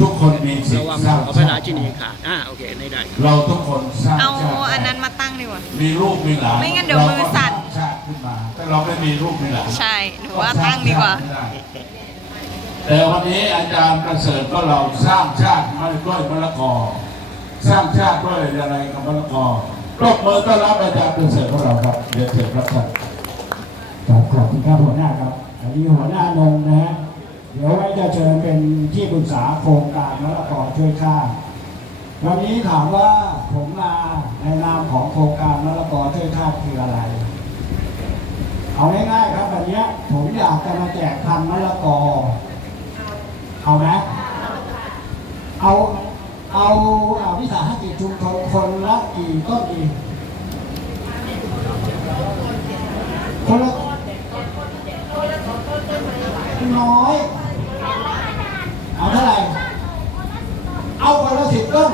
ทุกคนมีสิทระธิ์วังสร้างขอพระราชินีขาดอ่าโอเคในได้เราทุกคนสร้างเอาชาติอันนั้นมาตั้งดีกว่า มีลูกมีหลานไม่งั้นเดี๋ยวมือสั่นเราก็สร้างชาติขึ้นมา แต่เราไม่มีลูกมีหลาน ใช่ หนูว่าตั้งดีกว่า แต่วันนี้อาจารย์ประเสริฐก็เราสร้างชาติมาด้วยมะละกอ สร้างชาติด้วยอะไรกับมะละกอปรบมือต้อนรับอาจารย์ประเสริฐของเราครับเรียนเชิญครับท่าน ครับขอบคุณครับหัวหน้าครับอันนี้หัวหน้านงนะฮะ เดี๋ยวไว้จะเชิญเป็นที่ปรึกษาโครงการมะละกอช่วยชาวันนี้ถามว่าผมมาในนามของโครงการมะละกอช่วยชาคืออะไร เอาง่ายๆครับวันนี้ผมอยากจะมาแจกพันธุ์มะละกอ เอาไหมเอาเอาเอาวิสาหกิจชุมชนคนละกี่ต้นดีคนละน้อย อาเท่าไร เอาคนละสิบต้น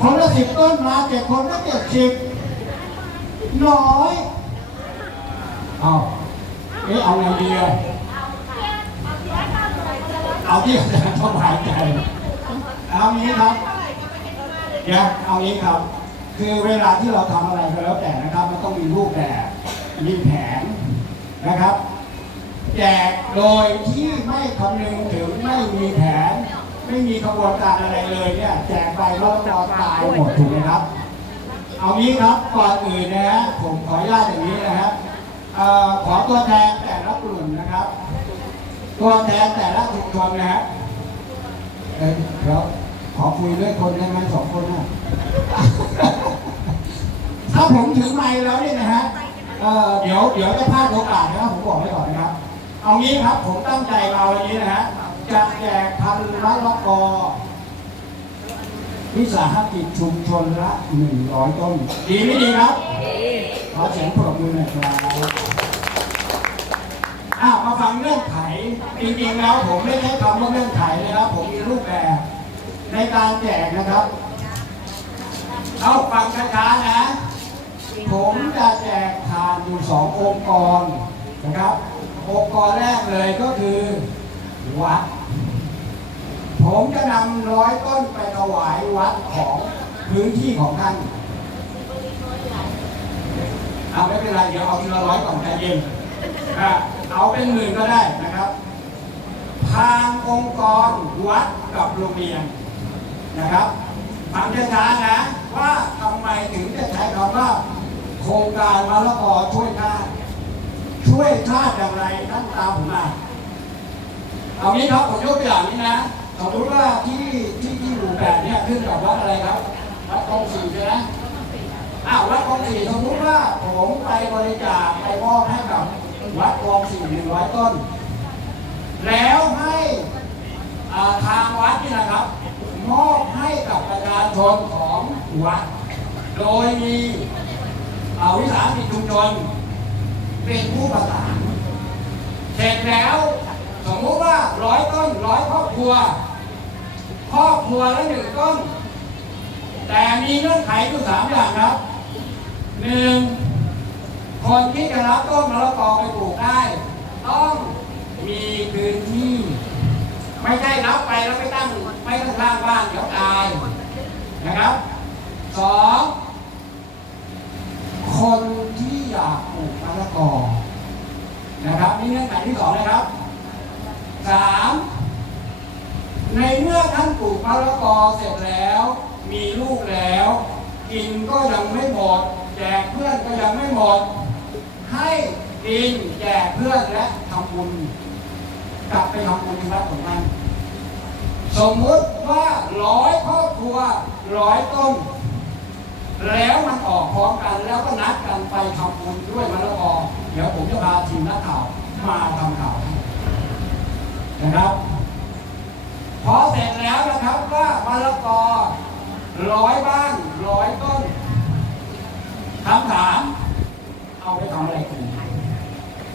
คนละสิบต้นมาเจ็ดคนก็เจ็ดสิบน้อยเอาเอ๊ะเอาไงดีอะเอาที่อาจารย์สบายใจเอางี้ครับเดี๋ยวเอางี้ครับ คือเวลาที่เราทำอะไรก็แล้วแต่นะครับ มันต้องมีรูปแบบมีแผนนะครับ แจกโดยที่ไม่คำนึงถึงไม่มีแผน ไม่มีกระบวนการอะไรเลยเนี่ยแจกไปแล้วรอตายหมดถูกไหมครับ เอางี้ครับก่อนอื่นนะฮะผมขออนุญาตอย่างนี้นะครับอขอตัวแทนแต่ละกลุ่มนะครับ ตัวแทนแต่ละชุมชนนะฮะเอ้ยเดี๋ยวขอคุยด้วยคนได้ไหมสองคนนะถ้าผมถึงไมค์แล้วเนี่ยนะฮะเอ่อเดี๋ยวเดี๋ยวจะพลาดโอกาสนะครับผมบอกไว้ก่อนนะครับ เอางี้ครับผมตั้งใจมาวันนี้นะฮะจะแจกพันมะละกอวิสาหกิจชุมชนละหนึ่งร้อยต้น ดีไม่ดีครับ ขอเสียงปรบมือหน่อยครับอ้าวมาฟังเงื่อนไขจริงๆแล้วผมไม่ใช้คำว่าเงื่อนไขนะครับ ผมมีรูปแบบในการแจกนะครับ เอาฟังช้าๆนะ ผมจะแจกผ่านอยู่สององค์กรนะครับ องค์กรแรกเลยก็คือวัด ผมจะนำร้อยต้นไปถวายวัดของพื้นที่ของท่านเอาไม่เป็นไรเดี๋ยวเอาทีละร้อยก่อนใจเย็นเอาเป็นหมื่นก็ได้นะครับ ทางองค์กรวัดกับโรงเรียนนะครับฟังช้าๆนะว่าทำไมถึงจะใช้คำว่า โครงการมะละกอช่วยชาติ ช่วยชาติอย่างไรท่านตามผมมาเอางี้ครับผมยกตัวอย่างนี้นะสมมติว่าที่ที่ที่หมู่แปดเนี่ยขึ้นกับวัดอะไรครับวัดคลองสี่ใช่ไหมอ้าววัดคลองสี่สมมติว่าผมไปบริจาคไปมอบให้กับวัดคลองสี่หนึ่งร้อยต้น แล้วให้ทางวัดนี่นะครับมอบให้กับประชาชนของวัด โดยมีวิสาหกิจชุมชน เป็นผู้ประสานเสร็จแล้วสมมุติว่าร้อยต้นร้อยครอบครัวครอบครัวละหนึ่งต้น แต่มีเงื่อนไขอยู่สามอย่างครับหนึ่งคนที่จะรับต้นมะละกอไปปลูกได้ ต้องมีพื้นที่ ไม่ใช่รับไปแล้วไปตั้งไม่ข้างบ้านเดี๋ยวตายนะครับสองคนที่ อยากปลูกมะละกอนะครับนี่เงื่อนไขที่สองนะครับสามในเมื่อท่านปลูกมะละกอเสร็จแล้ว มีลูกแล้ว กินก็ยังไม่หมดแจกเพื่อนก็ยังไม่หมด ให้กินแจกเพื่อนและทำบุญกลับไปทำบุญที่วัดของท่านสมมุติว่าร้อยครอบครัวร้อยต้น แล้วมันออกพร้อมกันแล้วก็นัดกันไปทำบุญด้วยมะละกอเดี๋ยวผมจะพาทีมนักข่าวมาทำข่าวให้นะครับพอเสร็จแล้วนะครับว่ามะละกอร้อยบ้านร้อยต้นคำถาม เอาไปทำอะไรกิน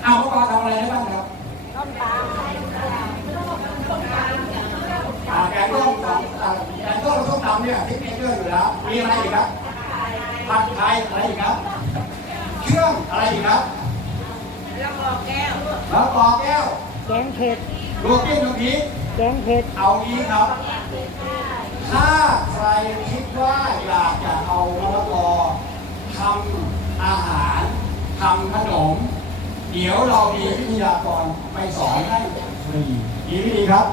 เอามะละกอทำอะไรได้บ้างครับอ่าแกงต้มของอ่าแกงต้มกับส้มตำเนี่ยที่เป็นเครื่องอยู่แล้วมีอะไรอีกครับ ผัดไทยอะไรอีกครับ เครื่องอะไรอีกครับแล้วกอแก้ว แกงเผ็ดลวกจิ้มน้ำพริกแแกงเผ็ด เอางี้ครับ ถ้าใครคิดว่าอยากจะเอามะละกอทำอาหารทำขนม เดี๋ยวเรามีวิทยากรไปสอนให้ฟรีดีไม่ดีครับ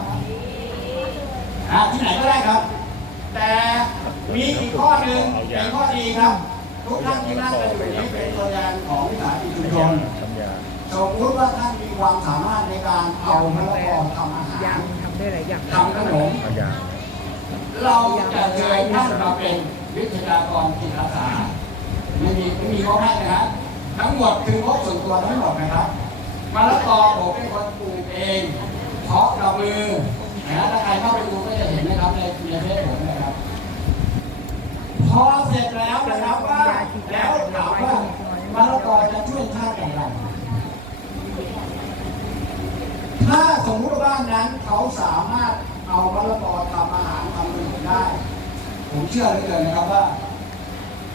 อะที่ไหนก็ได้ครับ แต่ มีอีกข้อหนึ่งเป็นข้อดีครับ ทุกท่านที่นั่งกันอยู่นี้เป็นตัวแทนของวิสาหกิจชุมชนสมมติว่าท่านมีความสามารถในการเอามะละกอทำอาหารทำได้หลายอย่างทำขนมเราจะเชิญท่านมาเป็นวิทยากรจิตอาสาไม่มีไม่มีข้อให้นะครับทั้งหมดคืองบส่วนตัวทั้งหมดนะครับมะละกอผมเป็นคนปลูกเองเพาะกับมือนะถ้าใครเข้าไปดูก็จะเห็นนะครับในในเฟซผมนะครับ พอเสร็จแล้วนะครับว่าแล้วถามว่ามะละกอจะช่วยชาติอย่างไรถ้าสมมุติว่าบ้านนั้นเขาสามารถเอามะละกอทำอาหารทำขนมได้ ผมเชื่อเหลือเกินนะครับว่า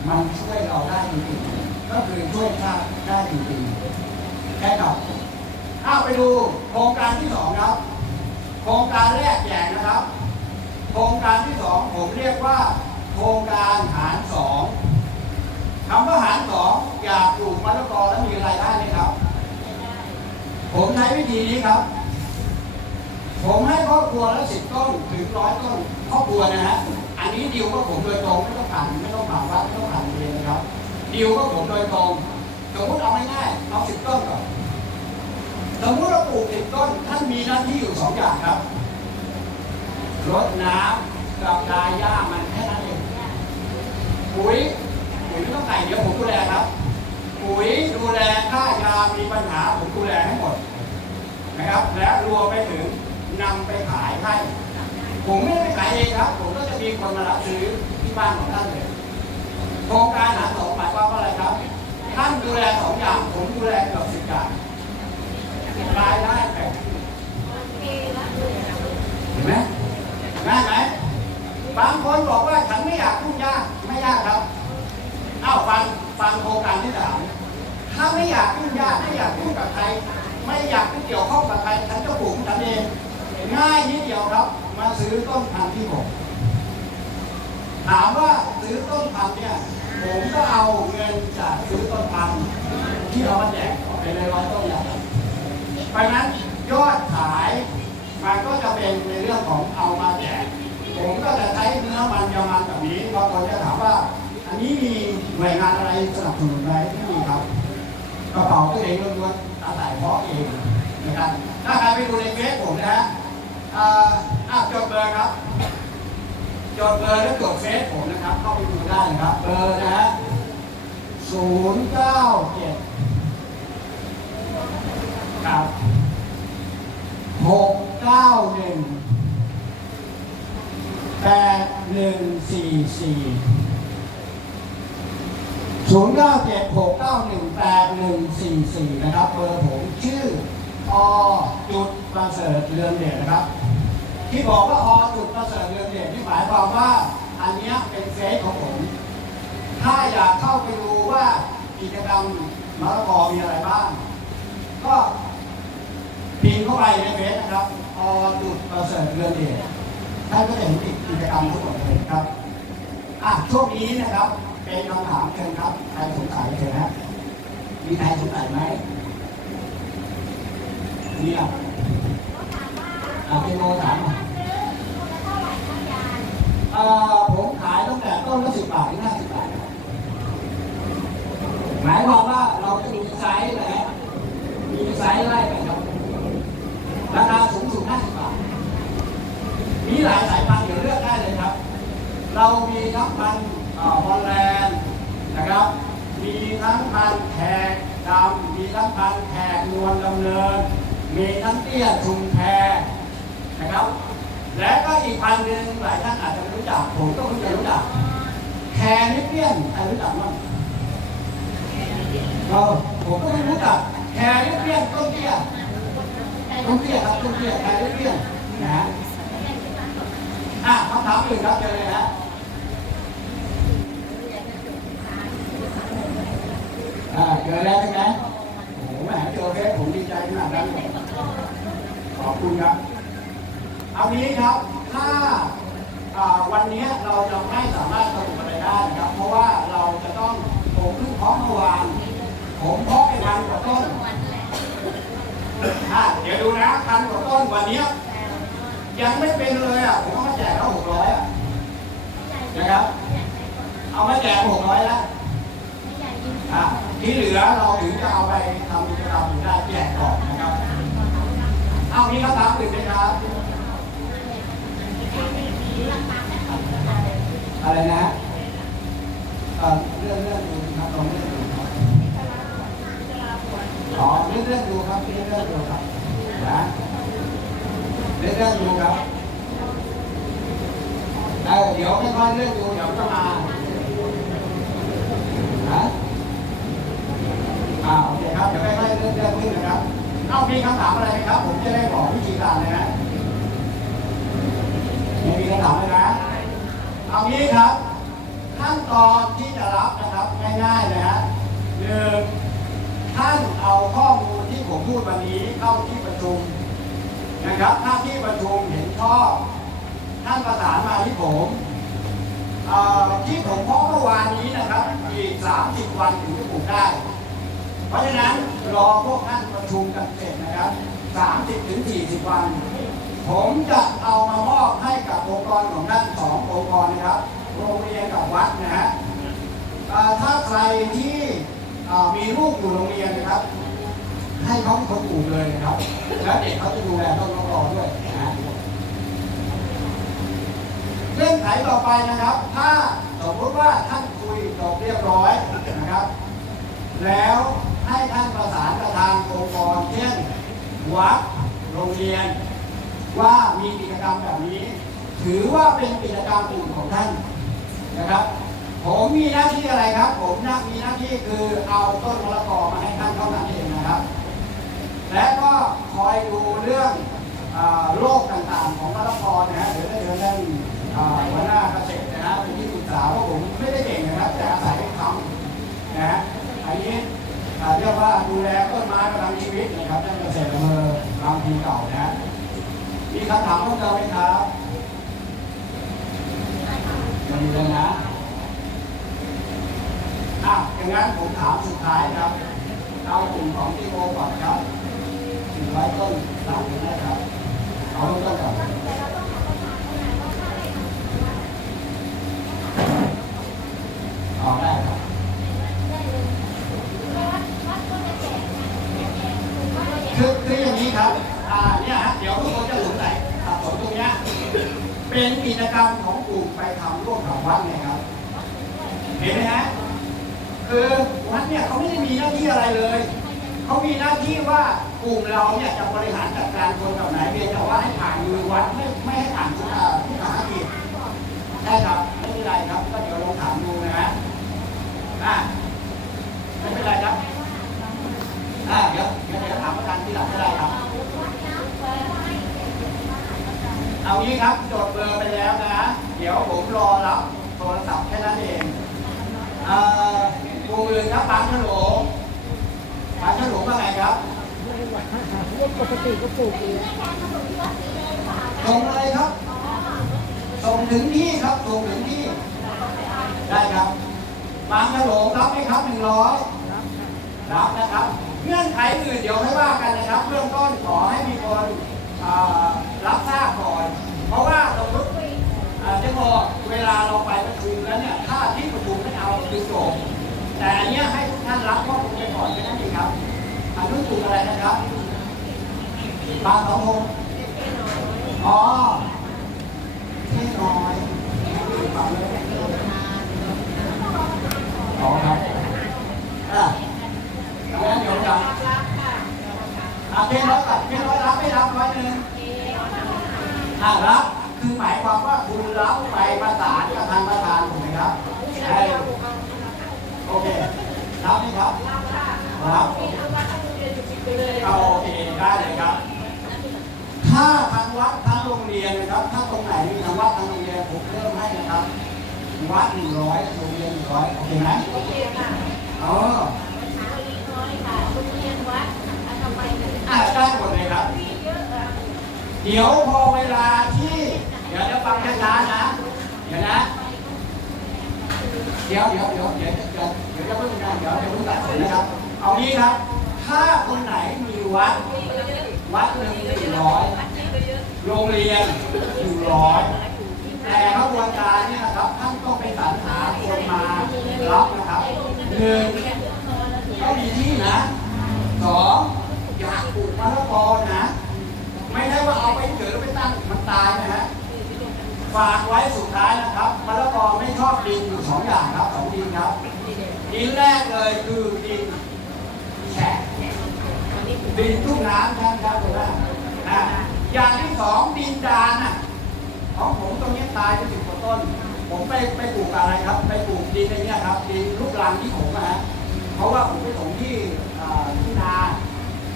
มันช่วยเราได้จริงๆก็คือช่วยชาติได้จริงๆแค่กับถ้าไปดูโครงการที่สองครับ โครงการแรกแจกนะครับ โครงการที่สองผมเรียกว่า โครงการหารสองคำว่าหารสองอยากปลูกมะละกอแล้วมีรายได้ไหมครับ ผมใช้วิธีนี้ครับ ผมให้ครอบครัวละสิบต้นถึงร้อยต้นครอบครัวนะฮะอันนี้ดิวก็ผมโดยตรงไม่ต้องผ่านไม่ต้องผ่านวัดไม่ต้องผ่านเรียนนะครับดิวก็ผมโดยตรงสมมติเอาง่ายๆเอาสิบต้นก่อนสมมติเราปลูกสิบต้นท่านมีหน้าที่อยู่สองอย่างครับรดน้ำกับดายหญ้ามันแค่นั้น ปุ๋ยปุ๋ยไม่ต้องใส่เดี๋ยวผมดูแลครับ ปุ๋ยดูแลค่ายามีปัญหาผมดูแลให้หมดนะครับ และรวมไปถึงนำไปขายให้ ผมไม่ได้ไปขายเองครับ ผมก็จะมีคนมารับซื้อที่บ้านของท่านเลยโครงการหาสองหมายความว่าอะไรครับ ท่านดูแลสองอย่าง ผมดูแลเกือบสิบอย่างรายได้แบ่งเห็นไหมง่ายไหม บางคนบอกว่าฉันไม่อยากยุ่งยากไม่ยากครับเอ้าฟังฟังโครงการที่สามถ้าไม่อยากยุ่งยากไม่อยากยุ่งกับใครไม่อยากที่เกี่ยวข้องกับใครฉันจะปลูกฉันเองง่ายนิดเดียวครับ มาซื้อต้นพันธุ์ที่ผมถามว่าซื้อต้นพันธุ์เนี่ย ผมก็เอาเงินจากซื้อต้นพันธุ์ที่เอามาแจกไปเลยร้อยต้นอย่างเพราะนั้นยอดขายมันก็จะเป็นในเรื่องของเอามาแจก ผมก็จะใช้เนื้อมันยามันแบบนี้บางคนจะถามว่า อันนี้มีหน่วยงานอะไรสนับสนุนไหมไม่มีครับกระเป๋าตัวเองล้วนๆอาศัยเพาะเองนะครับถ้าใครไปดูในเฟซผมนะฮะอ่าอะจดเบอร์ครับจดเบอร์แล้วจดเฟซผมนะครับ เข้าไปดูได้นะครับ เบอร์นะฮะศูนย์เก้าเจ็ดครับหกเก้าหนึ่ง แปดหนึ่งสี่สี่ศูนย์เก้าเจ็ดหกเก้าหนึ่งแปดหนึ่งสี่สี่นะครับเบอร์ผมชื่ออจุดประเสริฐเรือนเดชนะครับ ที่บอกว่าอจุดประเสริฐเรือนเดชที่หมายความว่าอันนี้เป็นเฟซของผม ถ้าอยากเข้าไปดูว่ากิจกรรมมะละกอมีอะไรบ้าง ก็พิมพ์เข้าไปในเฟซนะครับอจุดประเสริฐเรือนเดช ท่านก็จะเห็นกิจกรรมทั้งหมดเลยครับอะช่วงนี้นะครับเป็นคำถามเชิญครับใครสงสัยเชิญนะมีใครสงสัยไหมมีอะอะเป็นโมถามอะเอ่อผมขายตั้งแต่ต้นละสิบบาทถึงห้าสิบบาทหมายว่าจะมีไซส์นะฮะมีไซส์ไล่ไปครับ ราคาสูงสุดห้าสิบบาท มีหลายสายพันธุ์เดี๋ยวเลือกได้เลยครับ เรามีทั้งพันธุ์เอ่อฮอลแลนด์นะครับ มีทั้งพันธุ์แขกดำ มีทั้งพันธุ์แขกนวลดำเนินมีทั้งเตี้ยชุมแพนะครับ และก็อีกพันหนึ่งหลายท่านอาจจะไม่รู้จักผมก็เพิ่งจะรู้จักแคนิเปียนใครรู้จักมั้งเราผมก็ไม่รู้จักแคนิเปียนต้นเตี้ยต้นเตี้ยครับต้นเตี้ยแคนิเปียนนะฮะอะคำถามอื่นครับเจอเลยฮะอ่าเจอแล้วใช่ไหม เจอเฟซผมดีใจขนาดนั้นเลยขอบคุณครับ เอานี้ครับ ถ้าอ่าวันนี้เรายังไม่สามารถสรุปอะไรได้นะครับ เพราะว่าเราจะต้องผมเพิ่งเพาะเมื่อวานผมเพาะไปพันกว่าต้นอะเดี๋ยวดูนะพันกว่าต้นวันนี้ยังไม่เป็นเลยอะผมเอามาแจกแล้วหกร้อยอะนะครับ เอามาแจกหกร้อยแล้วอะที่เหลือเราถึงจะเอาไปทำกิจกรรมได้แจกก่อนนะครับ เอามีคำถามอื่นไหมครับอะไรนะเรื่องเรื่องดูครับลองเรื่องดูครับอ๋อเรื่องเรื่องดูครับเรื่องเรื่องดูครับนะเรื่องเรื่องดูครับเออเดี๋ยวค่อยๆเรื่องดูเดี๋ยวก็มาฮะ อ่าโอเคครับเดี๋ยวค่อยๆเรื่องเรื่องขึ้นนะครับเอามีคำถามอะไรไหมครับ ผมจะได้บอกวิธีการเลยนะไม่มีคำถามเลยนะเอางี้ครับ ขั้นตอนที่จะรับนะครับง่ายๆเลยฮะหนึ่งท่านเอาข้อมูลที่ผมพูดวันนี้เข้าที่ประชุมนะครับ ถ้าที่ประชุมเห็นชอบท่านประสานมาที่ผมที่ผมพาะเมื่อวานนี้นะครับ อีก 30 วันถึงจะปลูกได้ เพราะฉะนั้นรอพวกท่านประชุมกันเสร็จนะครับ 30ถึง40 วัน ผมจะเอามามอบให้กับองค์กรของท่านสององค์กรนะครับ โรงเรียนกับวัดนะฮะถ้าใครที่มีลูกอยู่โรงเรียนนะครับ ให้เขาเป็นคนปลูกเลยนะครับ แล้วเด็กเขาจะดูแลต้นรอด้วยนะฮะเงื่อนไขต่อไปนะครับ ถ้าสมมติว่าท่านคุยจบเรียบร้อยนะครับ แล้ว ให้ท่านประสานกับทางองค์กรเช่นวัดโรงเรียน ว่ามีกิจกรรมแบบนี้ ถือว่าเป็นกิจกรรมกลุ่มของท่านนะครับ ผมมีหน้าที่อะไรครับ ผมหน้ามีหน้าที่คือเอาต้นมะละกอมาให้ท่านเท่านั้นเองนะครับ และก็คอยดูเรื่องอโรคต่างๆของมะละกอนะฮะเดี๋ยวได้เดินท่านหัวหน้าเกษตรนะฮะเป็นที่ปรึกษาว่าผมไม่ได้เก่งนะครับแต่อาศัยทำนะฮะอันนี้ เรียกว่าดูแลต้นไม้ประทังชีวิตนะครับท่านเกษตรอำเภอบางพีเก่านะ มีคำถามเพิ่มเติมไหมครับมันมีเลยนะอะอย่างนั้นผมถามสุดท้ายครับเอากลุ่มของที่โมก่อนครับถึงไว้ต้นหลังนี้นะครับ เอาเริ่มต้นก่อนเอาได้ครับ คือคืออย่างนี้ครับ อ่า เนี่ยฮะ เดี๋ยวทุกคนจะสงสัยสับสนตรงเนี้ย เป็นกิจกรรมของกลุ่มไปทำร่วมกับวัดไงครับ เห็นไหมฮะคือวัดเนี่ยเขาไม่ได้มีหน้าที่อะไรเลยเขามีหน้าที่ว่ากลุ่มเราเนี่ยจะบริหารจัดการคนแบบไหนเพียงแต่ว่าให้ผ่านมือวัดไม่ไม่ให้ผ่านทุกอ่าทุกสาหกิจได้ครับไม่เป็นไรครับก็เดี๋ยวลองถามดูนะฮะอ่าไม่เป็นไรครับอ่าเดี๋ยวเดี๋ยวเดี๋ยวถามประธานที่หลังก็ได้ครับ เอางี้ครับจดเบอร์ไปแล้วนะ เดี๋ยวผมรอรับโทรศัพท์แค่นั้นเองเอ่อกลุ่มอื่นครับปางฉลงปางฉลงว่าไงครับปกติก็ปลูกเองส่งอะไรครับส่งถึงที่ครับส่งถึงที่ ได้ครับบางฉลงรับไหมครับหนึ่งร้อยรับนะครับ เงื่อนไขอื่นเดี๋ยวให้ว่ากันนะครับเบื้องต้นขอให้มีคนอ่ารับทราบก่อน เพราะว่าสมมติอ่าจะบอกเวลาเราไปประชุมแล้วเนี่ยถ้าที่ประชุมไม่เอาคือจบแต่อันเนี้ยให้ทุกท่านรับข้อมูลไปก่อนแค่นั้นเองครับอันนี้ถูกอะไรนะครับบางสององค์อ๋อเท่น้อยฟังเลยอ๋อครับอะงั้นเดี๋ยวจะอะเท่น้อยกับเท่น้อยรับไม่รับร้อยหนึ่ง อะรับคือหมายความว่าคุณรับไปประสานกับทางประธานถูกไหมครับใช่โอเครับไหมครับรับเอาโอเคได้เลยครับ ถ้าทางวัดทางโรงเรียนนะครับ ถ้าตรงไหนมีทางวัดทางโรงเรียนผมเพิ่มให้นะครับวัดหนึ่งร้อยโรงเรียนหนึ่งร้อยโอเคไหมโอเคค่ะอ๋อเช้าอีกน้อยค่ะโรงเรียนวัดทำไมถึงอ่าได้หมดเลยครับที่ เดี๋ยวพอเวลาที่ เดี๋ยวจะฟังช้าๆนะ เดี๋ยวนะ เดี๋ยวเดี๋ยวเดี๋ยวเดี๋ยวเดี๋ยวเดี๋ยวจะเพิ่งนะเดี๋ยวจะเพิ่งตัดสินนะครับ เอางี้ครับ ถ้าคนไหนมีวัด วัดหนึ่งหนึ่งร้อยโรงเรียนหนึ่งร้อยแต่กระบวนการเนี่ยนะครับท่านต้องไปสรรหาคนมารับนะครับหนึ่งต้องมีที่นะสองอยากปลูกมะละกอนะ ไม่ได้ว่าเอาไปเฉยแล้วไปตั้งมันตายนะฮะฝากไว้สุดท้ายนะครับมะละกอไม่ชอบดินอยู่สองอย่างครับสองดินครับ ดินแรกเลยคือดินแฉะดินทุ่งน้ำครับครับผมว่าอ่าอย่างที่สองดินดานอะของผมตรงนี้ตายไปสิบกว่าต้น ผมไปไปปลูกอะไรครับ ไปปลูกดินในเนี้ยครับดินลูกรังที่ผมนะฮะเพราะว่าผมไปถมที่ที่นา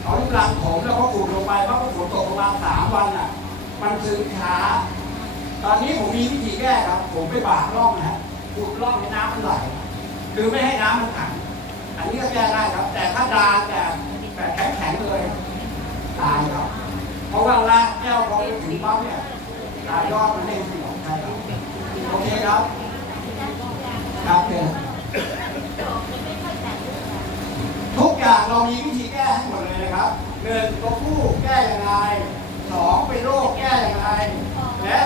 เอาลูกรังผมแล้วก็ขุดลงไปเพราะว่าฝนตกประมาณสามวันอะ มันซึมช้า ตอนนี้ผมมีวิธีแก้ครับ ผมไปบากร่องนะฮะขุดร่องให้น้ำมันไหล คือไม่ให้น้ำมันขัง อันนี้ก็แก้ได้ครับ แต่ถ้าดานแต่แบบแข็งๆเลยตายครับ เพราะว่ารากแก้วพอไปถึงปั๊บเนี่ยตายยอดมันเด้งขึ้นออกใช่ครับโอเคครับครับเป็นทุกอย่างเรา มีวิธีแก้ให้หมดเลยนะครับหนึ่งตัวผู้แก้ยังไงสองเป็นโรคแก้ยังไงและ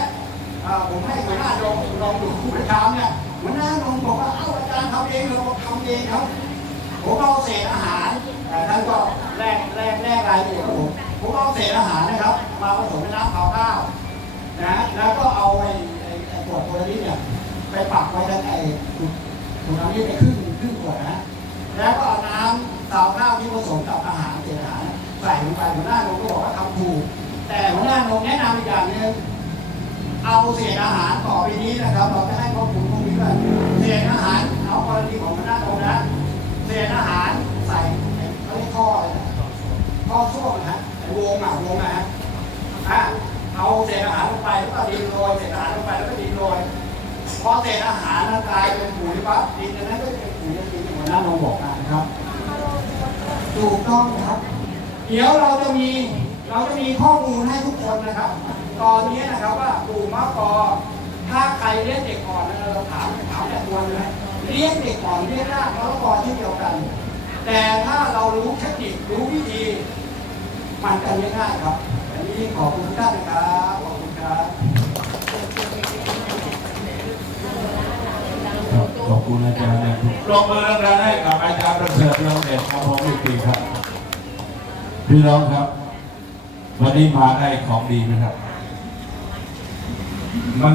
ผมให้หัวหน้าลองลองดูผู้ประชามเนี่ยหัวหน้าลองบอกว่าเอ้าอาจารย์ทำเองเราบทำเองครับผมเอาเศษอาหารแต่ท่านก็แลกแลกแลกรายละเอียดกับผมผมเอาเศษอาหารนะครับ มาผสมในน้ำเปล่าข้าวนะแล้วก็เอาไอ้ไอ้ไอ้ขวดโพลาริสเนี่ยไปปักไว้ทั้งไอ้ถุงถุงน้ำนี่ไปครึ่งครึ่งขวดนะแล้วก็ เอาน้ำเปล่าข้าวที่ผสมกับอาหารเศษอาหารใส่ลงไปหัวหน้าโรงก็บอกว่าทำถูก แต่หัวหน้าโรงแนะนำอีกอย่างหนึงเอาเศษอาหารต่อไปนี้นะครับ เราจะให้ข้อมูลพวกนี้ด้วยเศษอาหารเอากรณีของหัวหน้าโรงนะเศษอาหารใส่อ้เขาเรียกท่ออะไรนะท่อส้วมนะฮะวงอะวงอะฮะอะเอาเศษอาหารลงไปแล้วก็ดินโรยเศษอาหารลงไปแล้วก็ดินโรยพอเศษอาหารกลายเป็นปุ๋ยปั๊บดินนั้นก็จะเป็นปุ๋ยจริงๆหัวหน้าโรงบอกนะครับ ถูกต้องครับ เดี๋ยวเราจะมีเราจะมีข้อมูลให้ทุกคนนะครับ ตอนนี้นะครับว่าปลูกมะกอถ้าใครเลี้ยงเด็กก่อนนะเราถามถามแต่ควรเลยเลี้ยงเด็กก่อนเลี้ยงรากมะละกอเช่เดียวกัน แต่ถ้าเรารู้เทคนิครู้วิธี มันจะเลี้ยงง่ายครับอันนี้ขอบคุณท่านนะครับ ครับ ขอบคุณอาจารย์นะครบมือดังๆให้กับอาจารย์ประเสริฐเราเด็ดครับผมอีกทีครับ พี่น้องครับ วันนี้มาได้ของดีไหมครับมัน